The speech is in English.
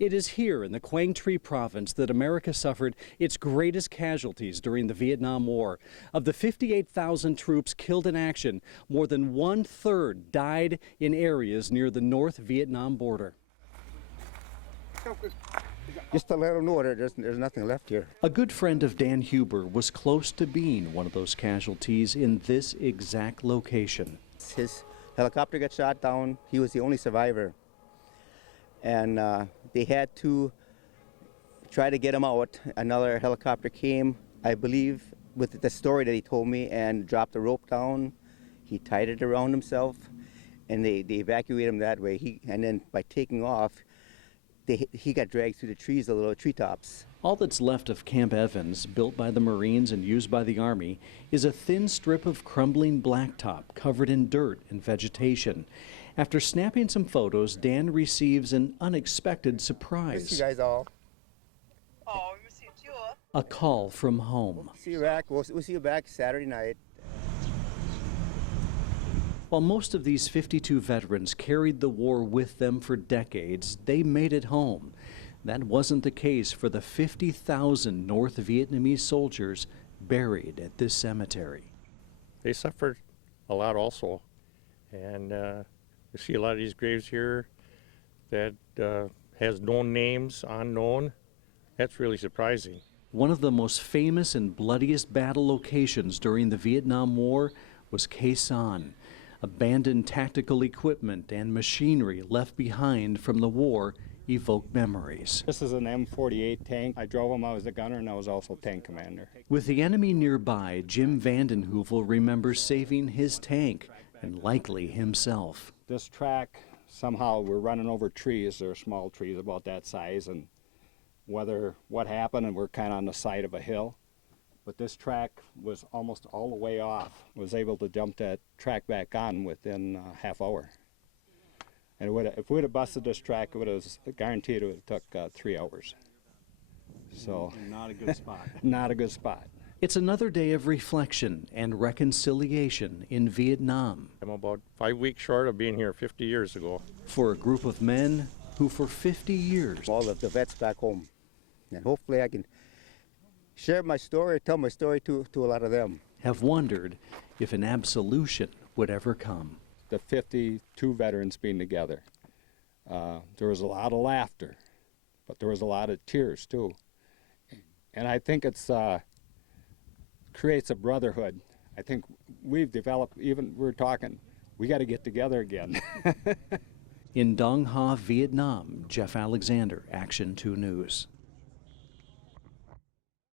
It is here in the Quang Tri province that America suffered its greatest casualties during the Vietnam War. Of the 58,000 troops killed in action, more than 1/3 died in areas near the North Vietnam border. Just to let them know that there's nothing left here. A good friend of Dan Huber was close to being one of those casualties in this exact location. His helicopter got shot down. He was the only survivor. And they had to try to get him out. Another helicopter came, I believe, with the story that he told me, and dropped the rope down. He tied it around himself, and they evacuated him that way. And then by taking off, he got dragged through the trees, the little treetops. All that's left of Camp Evans, built by the Marines and used by the Army, is a thin strip of crumbling blacktop covered in dirt and vegetation. After snapping some photos, Dan receives an unexpected surprise. Miss you guys all. Oh, we missed you too. A call from home. See you back. We'll see you back Saturday night. While most of these 52 veterans carried the war with them for decades, they made it home. That wasn't the case for the 50,000 North Vietnamese soldiers buried at this cemetery. They suffered a lot also, and you see a lot of these graves here that has known names, unknown. That's really surprising. One of the most famous and bloodiest battle locations during the Vietnam War was Khe Sanh. Abandoned tactical equipment and machinery left behind from the war evoke memories. This is an M48 tank. I drove him, I was the gunner, and I was also tank commander. With the enemy nearby, Jim Vandenheuvel remembers saving his tank and likely himself. This track, somehow we're running over trees. They're small trees about that size, and what happened, and we're kind of on the side of a hill. But this track was almost all the way off. Was able to jump that track back on within a half hour. And if we would have busted this track, it would have guaranteed it would have took 3 hours. So Not a good spot. Not a good spot. It's another day of reflection and reconciliation in Vietnam. I'm about 5 weeks short of being here 50 years ago. For a group of men who for 50 years, All of the vets back home. And hopefully I can share my story, tell my story to a lot of them. have wondered if an absolution would ever come. The 52 veterans being together. There was a lot of laughter, but there was a lot of tears too. And I think it's creates a brotherhood. I think we've developed, even we're talking, we got to get together again. In Dong Ha, Vietnam, Jeff Alexander, Action 2 News.